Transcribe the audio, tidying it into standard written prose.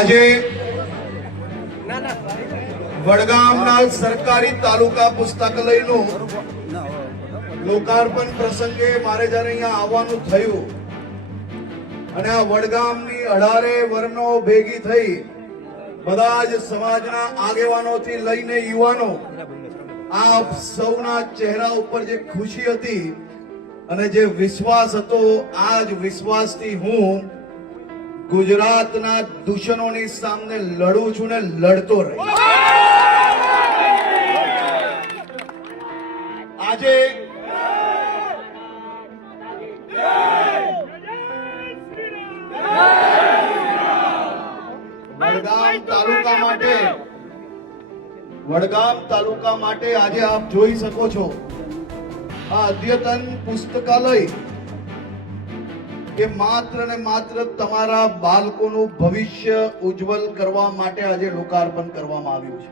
આજે વડગામના સરકારી તાલુકા પુસ્તકાલયનું લોકાર્પણ પ્રસંગે મારે જ્યારે અહીંયા આવવાનું થયું અને આ વડગામની 18 વર્ણો ભેગી થઈ બધા જ સમાજના આગેવાનોથી લઈને યુવાનો આપ સૌના ચહેરા ઉપર જે ખુશી હતી અને જે વિશ્વાસ હતો, આ જ વિશ્વાસથી હું ગુજરાતના દુશ્મનોની સામે લડું છું ને લડતો રહીશ. આજે વડગામ તાલુકા માટે આજે આપ જોઈ શકો છો આ અદ્યતન પુસ્તકાલય કે માત્ર ને માત્ર તમારા બાળકોનું ભવિષ્ય ઉજ્જવલ કરવા માટે આજે લોકાર્પણ કરવામાં આવ્યું છે.